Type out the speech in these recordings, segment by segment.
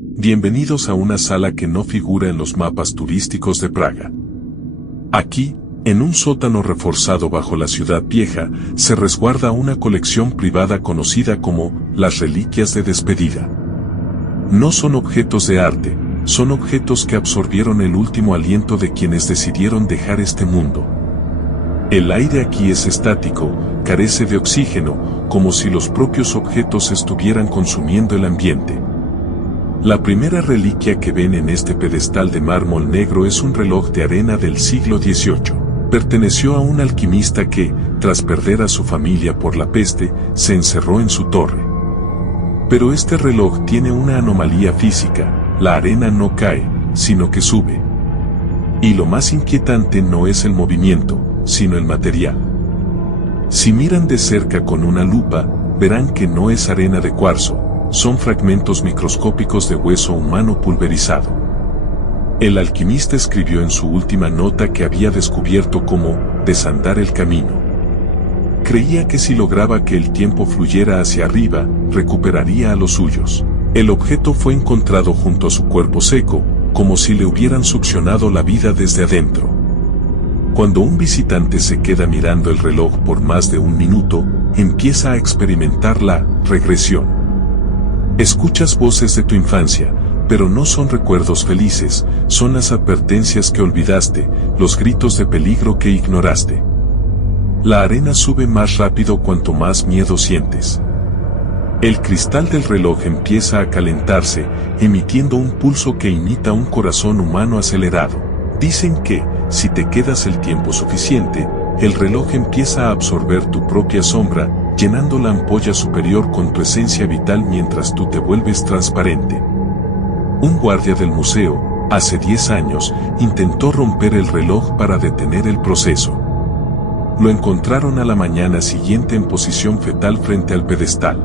Bienvenidos a una sala que no figura en los mapas turísticos de Praga. Aquí, en un sótano reforzado bajo la ciudad vieja, se resguarda una colección privada conocida como las reliquias de despedida. No son objetos de arte, son objetos que absorbieron el último aliento de quienes decidieron dejar este mundo. El aire aquí es estático, carece de oxígeno, como si los propios objetos estuvieran consumiendo el ambiente. La primera reliquia que ven en este pedestal de mármol negro es un reloj de arena del siglo XVIII. Perteneció a un alquimista que, tras perder a su familia por la peste, se encerró en su torre. Pero este reloj tiene una anomalía física: la arena no cae, sino que sube. Y lo más inquietante no es el movimiento, sino el material. Si miran de cerca con una lupa, verán que no es arena de cuarzo, son fragmentos microscópicos de hueso humano pulverizado. El alquimista escribió en su última nota que había descubierto cómo desandar el camino. Creía que si lograba que el tiempo fluyera hacia arriba, recuperaría a los suyos. El objeto fue encontrado junto a su cuerpo seco, como si le hubieran succionado la vida desde adentro. Cuando un visitante se queda mirando el reloj por más de un minuto, empieza a experimentar la regresión. Escuchas voces de tu infancia, pero no son recuerdos felices, son las advertencias que olvidaste, los gritos de peligro que ignoraste. La arena sube más rápido cuanto más miedo sientes. El cristal del reloj empieza a calentarse, emitiendo un pulso que imita un corazón humano acelerado. Dicen que, si te quedas el tiempo suficiente, el reloj empieza a absorber tu propia sombra, llenando la ampolla superior con tu esencia vital mientras tú te vuelves transparente. Un guardia del museo, hace 10 años, intentó romper el reloj para detener el proceso. Lo encontraron a la mañana siguiente en posición fetal frente al pedestal.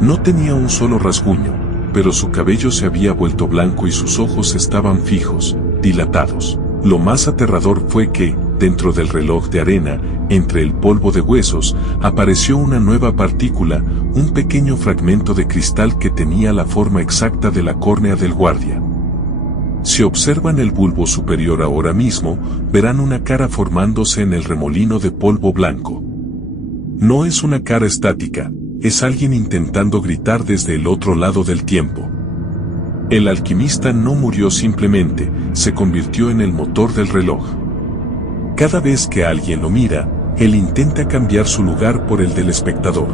No tenía un solo rasguño, pero su cabello se había vuelto blanco y sus ojos estaban fijos, dilatados. Lo más aterrador fue que, dentro del reloj de arena, entre el polvo de huesos, apareció una nueva partícula, un pequeño fragmento de cristal que tenía la forma exacta de la córnea del guardia. Si observan el bulbo superior ahora mismo, verán una cara formándose en el remolino de polvo blanco. No es una cara estática, es alguien intentando gritar desde el otro lado del tiempo. El alquimista no murió simplemente, se convirtió en el motor del reloj. Cada vez que alguien lo mira, él intenta cambiar su lugar por el del espectador.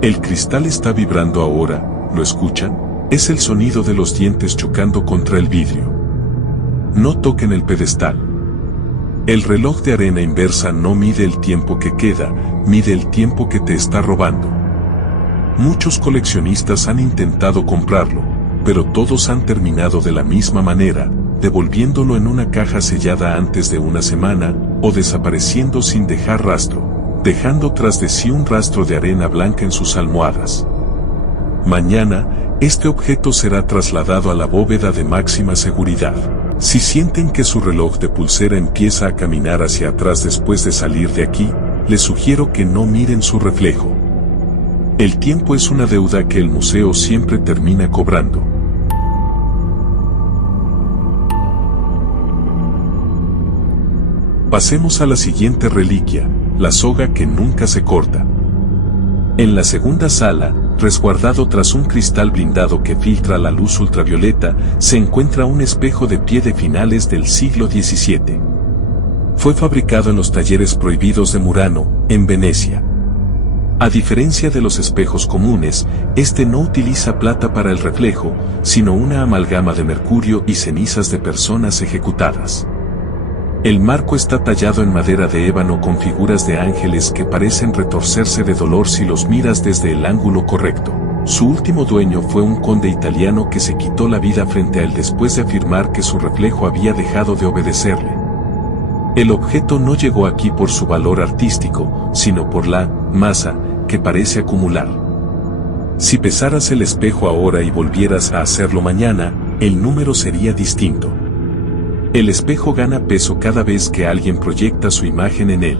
El cristal está vibrando ahora, ¿lo escuchan? Es el sonido de los dientes chocando contra el vidrio. No toquen el pedestal. El reloj de arena inversa no mide el tiempo que queda, mide el tiempo que te está robando. Muchos coleccionistas han intentado comprarlo, pero todos han terminado de la misma manera, devolviéndolo en una caja sellada antes de una semana, o desapareciendo sin dejar rastro, dejando tras de sí un rastro de arena blanca en sus almohadas. Mañana, este objeto será trasladado a la bóveda de máxima seguridad. Si sienten que su reloj de pulsera empieza a caminar hacia atrás después de salir de aquí, les sugiero que no miren su reflejo. El tiempo es una deuda que el museo siempre termina cobrando. Pasemos a la siguiente reliquia, la soga que nunca se corta. En la segunda sala, resguardado tras un cristal blindado que filtra la luz ultravioleta, se encuentra un espejo de pie de finales del siglo XVII. Fue fabricado en los talleres prohibidos de Murano, en Venecia. A diferencia de los espejos comunes, este no utiliza plata para el reflejo, sino una amalgama de mercurio y cenizas de personas ejecutadas. El marco está tallado en madera de ébano con figuras de ángeles que parecen retorcerse de dolor si los miras desde el ángulo correcto. Su último dueño fue un conde italiano que se quitó la vida frente a él después de afirmar que su reflejo había dejado de obedecerle. El objeto no llegó aquí por su valor artístico, sino por la masa que parece acumular. Si pesaras el espejo ahora y volvieras a hacerlo mañana, el número sería distinto. El espejo gana peso cada vez que alguien proyecta su imagen en él.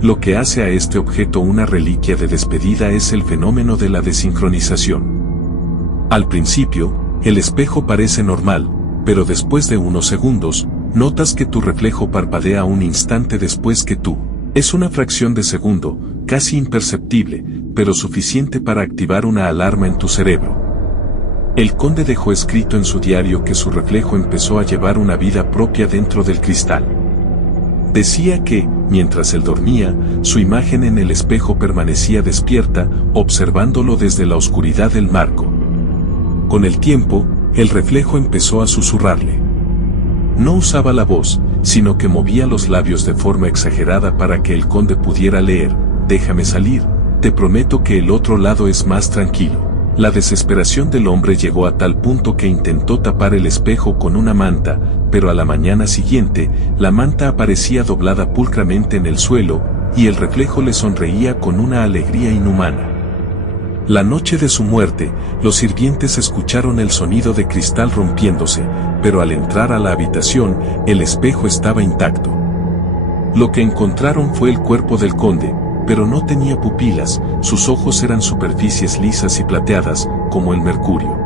Lo que hace a este objeto una reliquia de despedida es el fenómeno de la desincronización. Al principio, el espejo parece normal, pero después de unos segundos, notas que tu reflejo parpadea un instante después que tú. Es una fracción de segundo, casi imperceptible, pero suficiente para activar una alarma en tu cerebro. El conde dejó escrito en su diario que su reflejo empezó a llevar una vida propia dentro del cristal. Decía que, mientras él dormía, su imagen en el espejo permanecía despierta, observándolo desde la oscuridad del marco. Con el tiempo, el reflejo empezó a susurrarle. No usaba la voz, sino que movía los labios de forma exagerada para que el conde pudiera leer: déjame salir, te prometo que el otro lado es más tranquilo. La desesperación del hombre llegó a tal punto que intentó tapar el espejo con una manta, pero a la mañana siguiente, la manta aparecía doblada pulcramente en el suelo, y el reflejo le sonreía con una alegría inhumana. La noche de su muerte, los sirvientes escucharon el sonido de cristal rompiéndose, pero al entrar a la habitación, el espejo estaba intacto. Lo que encontraron fue el cuerpo del conde, pero no tenía pupilas, sus ojos eran superficies lisas y plateadas, como el mercurio.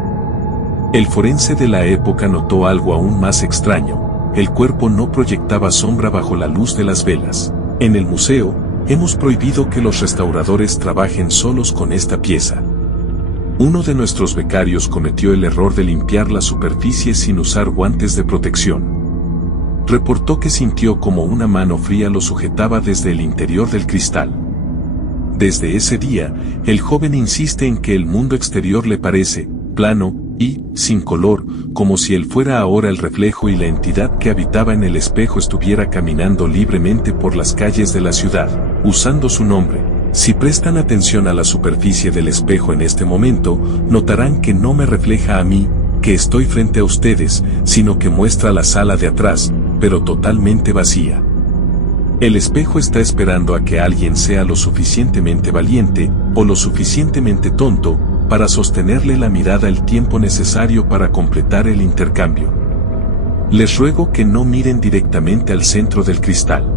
El forense de la época notó algo aún más extraño: el cuerpo no proyectaba sombra bajo la luz de las velas. En el museo, hemos prohibido que los restauradores trabajen solos con esta pieza. Uno de nuestros becarios cometió el error de limpiar la superficie sin usar guantes de protección. Reportó que sintió como una mano fría lo sujetaba desde el interior del cristal. Desde ese día, el joven insiste en que el mundo exterior le parece plano y sin color, como si él fuera ahora el reflejo y la entidad que habitaba en el espejo estuviera caminando libremente por las calles de la ciudad, usando su nombre. Si prestan atención a la superficie del espejo en este momento, notarán que no me refleja a mí, que estoy frente a ustedes, sino que muestra la sala de atrás, pero totalmente vacía. El espejo está esperando a que alguien sea lo suficientemente valiente, o lo suficientemente tonto, para sostenerle la mirada el tiempo necesario para completar el intercambio. Les ruego que no miren directamente al centro del cristal.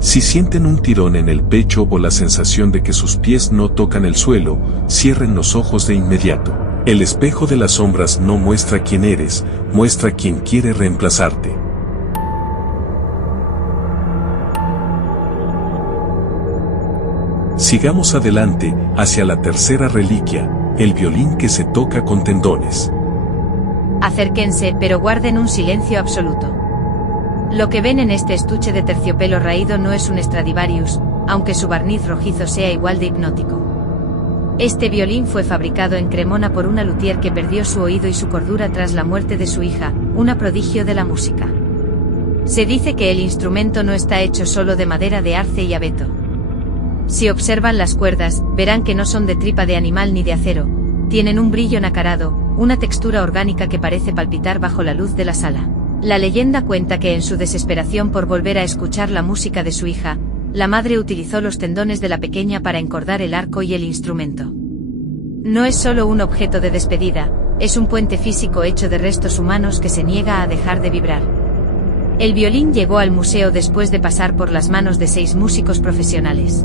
Si sienten un tirón en el pecho o la sensación de que sus pies no tocan el suelo, cierren los ojos de inmediato. El espejo de las sombras no muestra quién eres, muestra quién quiere reemplazarte. Sigamos adelante, hacia la tercera reliquia, el violín que se toca con tendones. Acérquense, pero guarden un silencio absoluto. Lo que ven en este estuche de terciopelo raído no es un Stradivarius, aunque su barniz rojizo sea igual de hipnótico. Este violín fue fabricado en Cremona por una luthier que perdió su oído y su cordura tras la muerte de su hija, una prodigio de la música. Se dice que el instrumento no está hecho solo de madera de arce y abeto. Si observan las cuerdas, verán que no son de tripa de animal ni de acero, tienen un brillo nacarado, una textura orgánica que parece palpitar bajo la luz de la sala. La leyenda cuenta que en su desesperación por volver a escuchar la música de su hija, la madre utilizó los tendones de la pequeña para encordar el arco y el instrumento. No es solo un objeto de despedida, es un puente físico hecho de restos humanos que se niega a dejar de vibrar. El violín llegó al museo después de pasar por las manos de 6 músicos profesionales.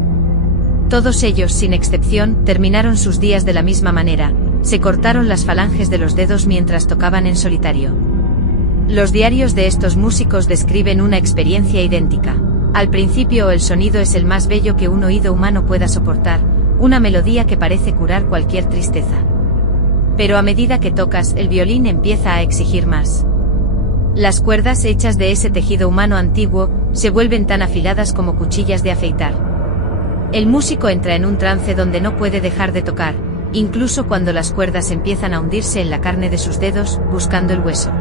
Todos ellos, sin excepción, terminaron sus días de la misma manera, se cortaron las falanges de los dedos mientras tocaban en solitario. Los diarios de estos músicos describen una experiencia idéntica. Al principio el sonido es el más bello que un oído humano pueda soportar, una melodía que parece curar cualquier tristeza. Pero a medida que tocas, el violín empieza a exigir más. Las cuerdas hechas de ese tejido humano antiguo, se vuelven tan afiladas como cuchillas de afeitar. El músico entra en un trance donde no puede dejar de tocar, incluso cuando las cuerdas empiezan a hundirse en la carne de sus dedos, buscando el hueso.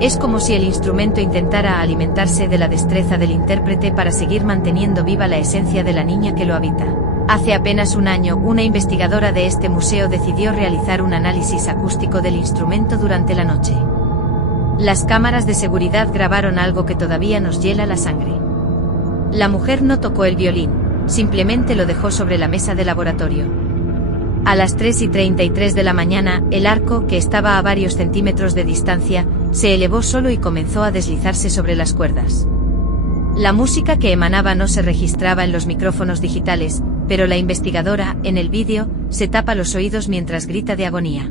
Es como si el instrumento intentara alimentarse de la destreza del intérprete para seguir manteniendo viva la esencia de la niña que lo habita. Hace apenas un año, una investigadora de este museo decidió realizar un análisis acústico del instrumento durante la noche. Las cámaras de seguridad grabaron algo que todavía nos hiela la sangre. La mujer no tocó el violín, simplemente lo dejó sobre la mesa de laboratorio. A las 3:33 de la mañana, el arco, que estaba a varios centímetros de distancia, se elevó solo y comenzó a deslizarse sobre las cuerdas. La música que emanaba no se registraba en los micrófonos digitales, pero la investigadora, en el vídeo, se tapa los oídos mientras grita de agonía.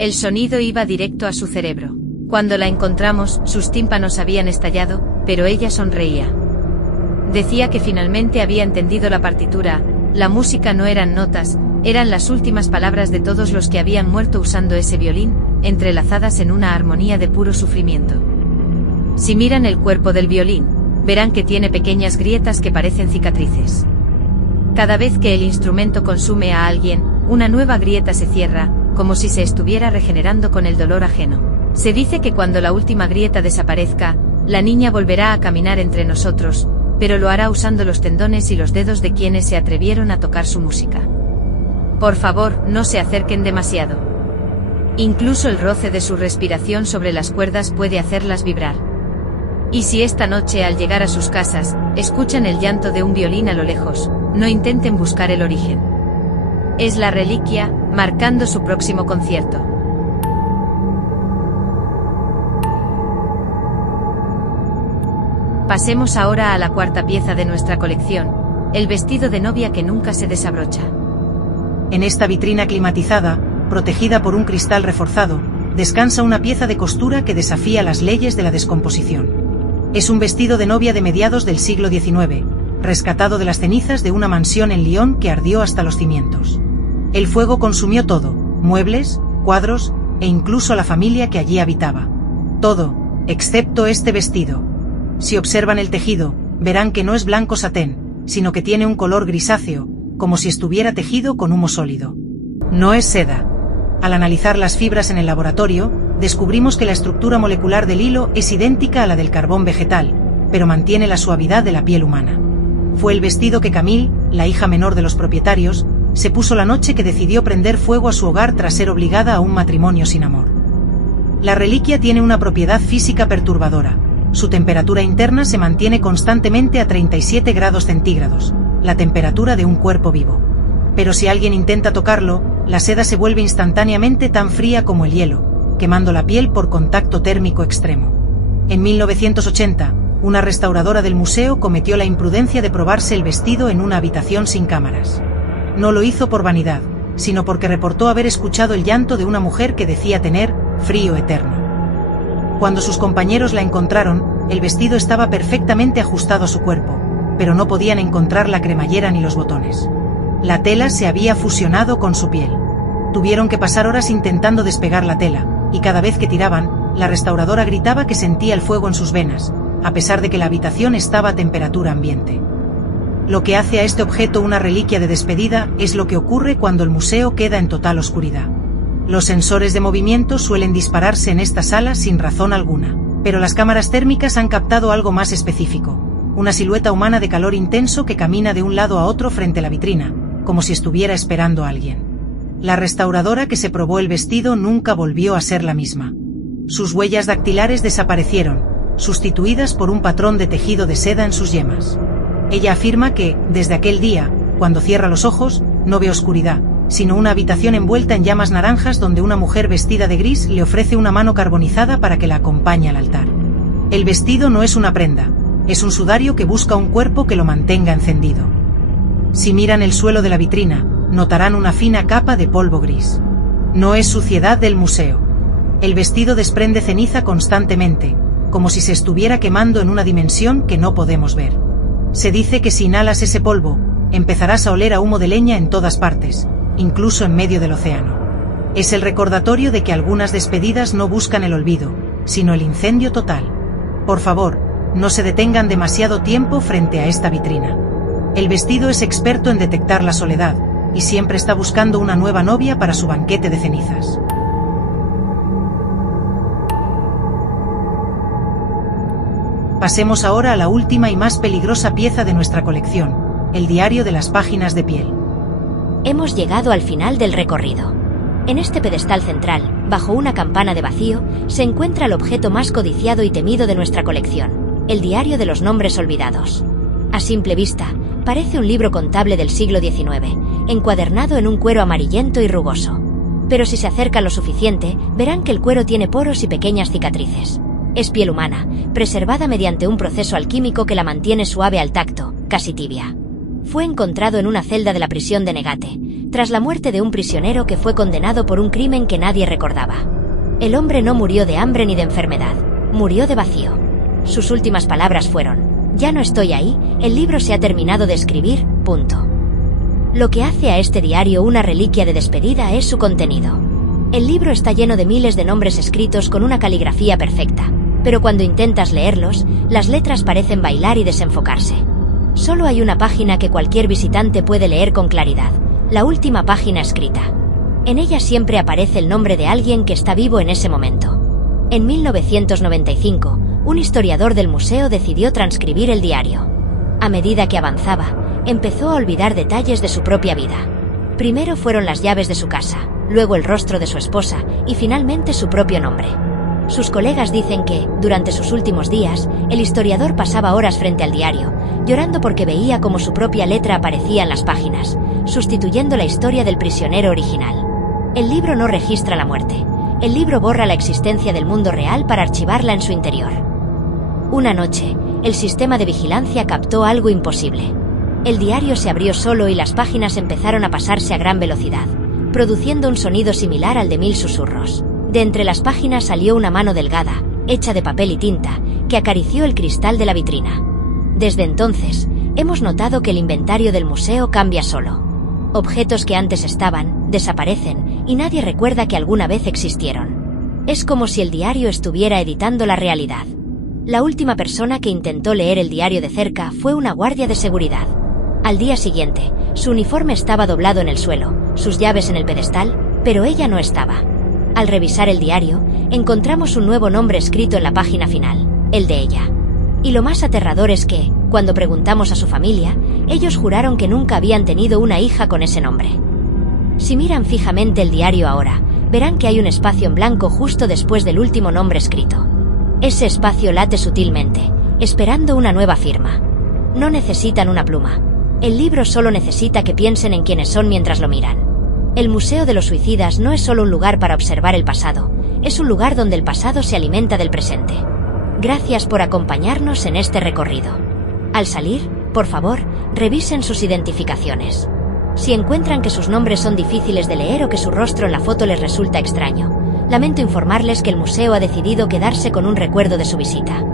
El sonido iba directo a su cerebro. Cuando la encontramos, sus tímpanos habían estallado, pero ella sonreía. Decía que finalmente había entendido la partitura. La música no eran notas, eran las últimas palabras de todos los que habían muerto usando ese violín, entrelazadas en una armonía de puro sufrimiento. Si miran el cuerpo del violín, verán que tiene pequeñas grietas que parecen cicatrices. Cada vez que el instrumento consume a alguien, una nueva grieta se cierra, como si se estuviera regenerando con el dolor ajeno. Se dice que cuando la última grieta desaparezca, la niña volverá a caminar entre nosotros, pero lo hará usando los tendones y los dedos de quienes se atrevieron a tocar su música. Por favor, no se acerquen demasiado. Incluso el roce de su respiración sobre las cuerdas puede hacerlas vibrar. Y si esta noche al llegar a sus casas, escuchan el llanto de un violín a lo lejos, no intenten buscar el origen. Es la reliquia, marcando su próximo concierto. Pasemos ahora a la cuarta pieza de nuestra colección, el vestido de novia que nunca se desabrocha. En esta vitrina climatizada, protegida por un cristal reforzado, descansa una pieza de costura que desafía las leyes de la descomposición. Es un vestido de novia de mediados del siglo XIX, rescatado de las cenizas de una mansión en Lyon que ardió hasta los cimientos. El fuego consumió todo, muebles, cuadros, e incluso la familia que allí habitaba. Todo, excepto este vestido. Si observan el tejido, verán que no es blanco satén, sino que tiene un color grisáceo, como si estuviera tejido con humo sólido. No es seda. Al analizar las fibras en el laboratorio, descubrimos que la estructura molecular del hilo es idéntica a la del carbón vegetal, pero mantiene la suavidad de la piel humana. Fue el vestido que Camille, la hija menor de los propietarios, se puso la noche que decidió prender fuego a su hogar tras ser obligada a un matrimonio sin amor. La reliquia tiene una propiedad física perturbadora. Su temperatura interna se mantiene constantemente a 37 grados centígrados, la temperatura de un cuerpo vivo. Pero si alguien intenta tocarlo, la seda se vuelve instantáneamente tan fría como el hielo, quemando la piel por contacto térmico extremo. En 1980, una restauradora del museo cometió la imprudencia de probarse el vestido en una habitación sin cámaras. No lo hizo por vanidad, sino porque reportó haber escuchado el llanto de una mujer que decía tener frío eterno. Cuando sus compañeros la encontraron, el vestido estaba perfectamente ajustado a su cuerpo, pero no podían encontrar la cremallera ni los botones. La tela se había fusionado con su piel. Tuvieron que pasar horas intentando despegar la tela, y cada vez que tiraban, la restauradora gritaba que sentía el fuego en sus venas, a pesar de que la habitación estaba a temperatura ambiente. Lo que hace a este objeto una reliquia de despedida es lo que ocurre cuando el museo queda en total oscuridad. Los sensores de movimiento suelen dispararse en esta sala sin razón alguna, pero las cámaras térmicas han captado algo más específico, una silueta humana de calor intenso que camina de un lado a otro frente a la vitrina, como si estuviera esperando a alguien. La restauradora que se probó el vestido nunca volvió a ser la misma. Sus huellas dactilares desaparecieron, sustituidas por un patrón de tejido de seda en sus yemas. Ella afirma que, desde aquel día, cuando cierra los ojos, no ve oscuridad, sino una habitación envuelta en llamas naranjas donde una mujer vestida de gris le ofrece una mano carbonizada para que la acompañe al altar. El vestido no es una prenda, es un sudario que busca un cuerpo que lo mantenga encendido. Si miran el suelo de la vitrina, notarán una fina capa de polvo gris. No es suciedad del museo. El vestido desprende ceniza constantemente, como si se estuviera quemando en una dimensión que no podemos ver. Se dice que si inhalas ese polvo, empezarás a oler a humo de leña en todas partes, incluso en medio del océano. Es el recordatorio de que algunas despedidas no buscan el olvido, sino el incendio total. Por favor, no se detengan demasiado tiempo frente a esta vitrina. El vestido es experto en detectar la soledad, y siempre está buscando una nueva novia para su banquete de cenizas. Pasemos ahora a la última y más peligrosa pieza de nuestra colección, el diario de las páginas de piel. Hemos llegado al final del recorrido. En este pedestal central, bajo una campana de vacío, se encuentra el objeto más codiciado y temido de nuestra colección, el diario de los nombres olvidados. A simple vista, parece un libro contable del siglo XIX, encuadernado en un cuero amarillento y rugoso. Pero si se acercan lo suficiente, verán que el cuero tiene poros y pequeñas cicatrices. Es piel humana, preservada mediante un proceso alquímico que la mantiene suave al tacto, casi tibia. fue encontrado en una celda de la prisión de Negate, tras la muerte de un prisionero que fue condenado por un crimen que nadie recordaba. El hombre no murió de hambre ni de enfermedad, murió de vacío. Sus últimas palabras fueron: ya no estoy ahí, el libro se ha terminado de escribir, punto. Lo que hace a este diario una reliquia de despedida es su contenido. El libro está lleno de miles de nombres escritos con una caligrafía perfecta, pero cuando intentas leerlos, las letras parecen bailar y desenfocarse. Solo hay una página que cualquier visitante puede leer con claridad, la última página escrita. En ella siempre aparece el nombre de alguien que está vivo en ese momento. En 1995, un historiador del museo decidió transcribir el diario. A medida que avanzaba, empezó a olvidar detalles de su propia vida. Primero fueron las llaves de su casa, luego el rostro de su esposa y finalmente su propio nombre. Sus colegas dicen que, durante sus últimos días, el historiador pasaba horas frente al diario, llorando porque veía cómo su propia letra aparecía en las páginas, sustituyendo la historia del prisionero original. El libro no registra la muerte. El libro borra la existencia del mundo real para archivarla en su interior. Una noche, el sistema de vigilancia captó algo imposible. El diario se abrió solo y las páginas empezaron a pasarse a gran velocidad, produciendo un sonido similar al de 1000 susurros. De entre las páginas salió una mano delgada, hecha de papel y tinta, que acarició el cristal de la vitrina. Desde entonces, hemos notado que el inventario del museo cambia solo. Objetos que antes estaban, desaparecen, y nadie recuerda que alguna vez existieron. Es como si el diario estuviera editando la realidad. La última persona que intentó leer el diario de cerca fue una guardia de seguridad. Al día siguiente, su uniforme estaba doblado en el suelo, sus llaves en el pedestal, pero ella no estaba. Al revisar el diario, encontramos un nuevo nombre escrito en la página final, el de ella. Y lo más aterrador es que, cuando preguntamos a su familia, ellos juraron que nunca habían tenido una hija con ese nombre. Si miran fijamente el diario ahora, verán que hay un espacio en blanco justo después del último nombre escrito. Ese espacio late sutilmente, esperando una nueva firma. No necesitan una pluma. El libro solo necesita que piensen en quiénes son mientras lo miran. El Museo de los Suicidas no es solo un lugar para observar el pasado, es un lugar donde el pasado se alimenta del presente. Gracias por acompañarnos en este recorrido. Al salir, por favor, revisen sus identificaciones. Si encuentran que sus nombres son difíciles de leer o que su rostro en la foto les resulta extraño, lamento informarles que el museo ha decidido quedarse con un recuerdo de su visita.